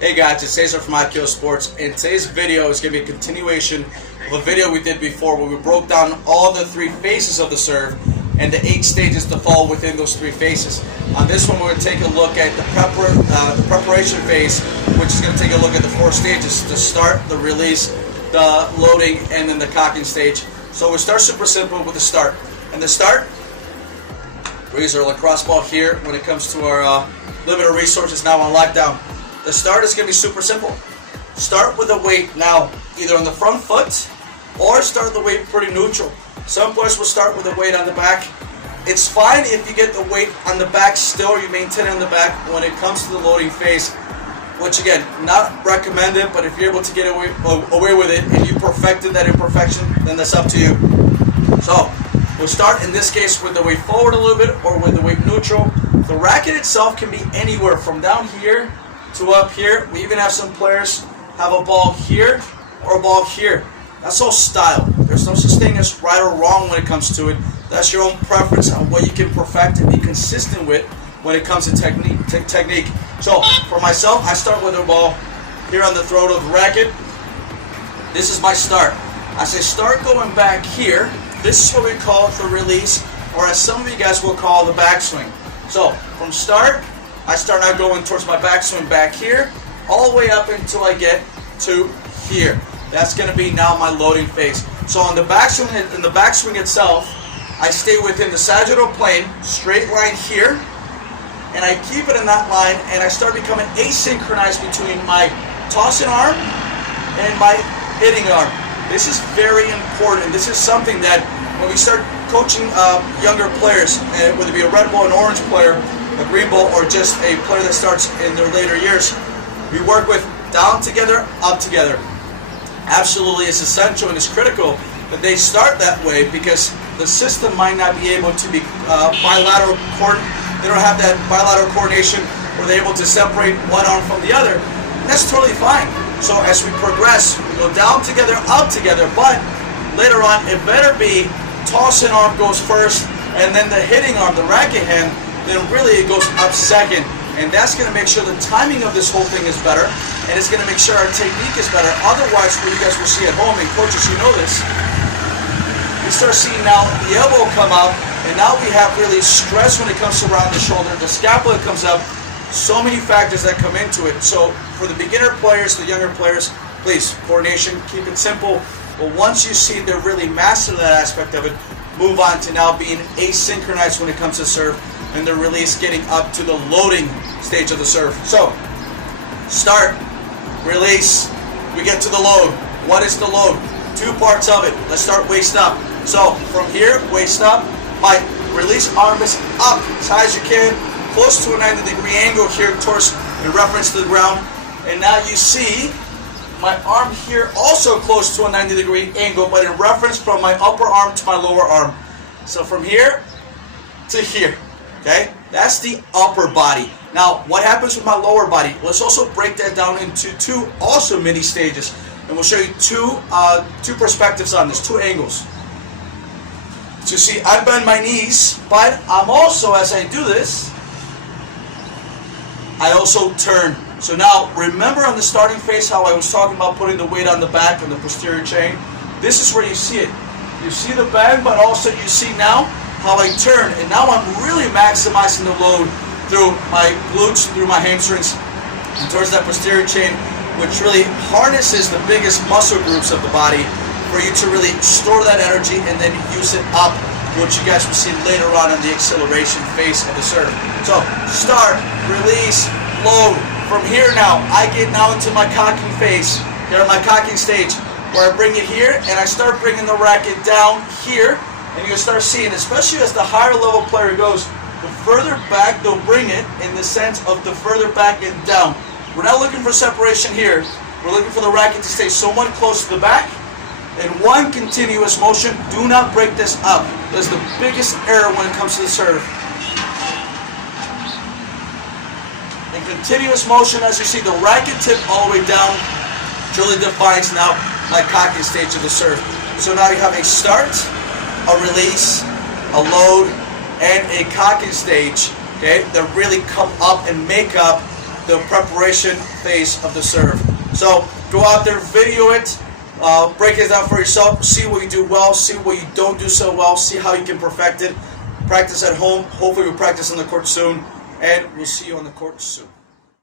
Hey guys, it's Cesar from IKO Sports, and today's video is going to be a continuation of a video we did before where we broke down all the three phases of the serve and the 8 stages to fall within those 3 phases. On this one, we're going to take a look at the preparation phase, which is going to take a look at the 4 stages: the start, the release, the loading, and then the cocking stage. So we start super simple with the start. And the start, we use our lacrosse ball here when it comes to our limited resources now on lockdown. The start is going to be super simple. Start with a weight now either on the front foot or start the weight pretty neutral. Some players will start with a weight on the back. It's fine if you get the weight on the back still, or you maintain it on the back when it comes to the loading phase, which again, not recommended, but if you're able to get away with it and you perfected that imperfection, then that's up to you. So we'll start in this case with the weight forward a little bit or with the weight neutral. The racket itself can be anywhere from down here to up here. We even have some players have a ball here or a ball here. That's all style. There's no such thing as right or wrong when it comes to it. That's your own preference on what you can perfect and be consistent with when it comes to technique. So for myself, I start with a ball here on the throat of the racket. This is my start. As I start going back here, this is what we call the release, or as some of you guys will call the backswing. So from start, I start now going towards my backswing back here, all the way up until I get to here. That's going to be now my loading phase. So on the backswing, in the backswing itself, I stay within the sagittal plane, straight line here, and I keep it in that line, and I start becoming asynchronized between my tossing arm and my hitting arm. This is very important. This is something that when we start coaching younger players, whether it be a red ball, an orange player, a green ball, or just a player that starts in their later years, we work with down together, up together. Absolutely, it's essential and it's critical that they start that way because the system might not be able to be bilateral. They don't have that bilateral coordination where they're able to separate one arm from the other. And that's totally fine. So as we progress, we go down together, up together, but later on it better be tossing arm goes first, and then the hitting arm, the racket hand, then really it goes up second. And that's going to make sure the timing of this whole thing is better, and it's going to make sure our technique is better. Otherwise, what you guys will see at home, and coaches, you know this, we start seeing now the elbow come out, and now we have really stress when it comes around the shoulder. The scapula comes up. So many factors that come into it. So for the beginner players, the younger players, please, coordination, keep it simple. But once you see they're really master that aspect of it, move on to now being asynchronized when it comes to serve, and the release getting up to the loading stage of the serve. So start, release, we get to the load. What is the load? 2 parts of it. Let's start waist up. So from here, waist up, my release arm is up as high as you can, close to a 90-degree angle here towards in reference to the ground. And now you see my arm here also close to a 90-degree angle, but in reference from my upper arm to my lower arm. So from here to here, okay? That's the upper body. Now, what happens with my lower body? Let's also break that down into 2 also mini stages. And we'll show you two perspectives on this, 2 angles. So you see, I bend my knees, but I'm also, as I do this, I also turn. So now, remember on the starting phase how I was talking about putting the weight on the back and the posterior chain? This is where you see it. You see the bend, but also you see now how I turn. And now I'm really maximizing the load through my glutes, through my hamstrings, and towards that posterior chain, which really harnesses the biggest muscle groups of the body for you to really store that energy and then use it up, which you guys will see later on in the acceleration phase of the serve. So start, release, load. From here now, I get now into my cocking phase, here in my cocking stage, where I bring it here and I start bringing the racket down here, and you'll start seeing, especially as the higher level player goes, the further back they'll bring it in the sense of the further back and down. We're not looking for separation here. We're looking for the racket to stay somewhat close to the back in one continuous motion. Do not break this up. That's the biggest error when it comes to the serve. In continuous motion, as you see, the racket tip all the way down really defines now my cocking stage of the serve. So now you have a start, a release, a load, and a cocking stage, okay, that really come up and make up the preparation phase of the serve. So go out there, video it, break it down for yourself, see what you do well, see what you don't do so well, see how you can perfect it. Practice at home. Hopefully we'll practice on the court soon, and we'll see you on the court soon.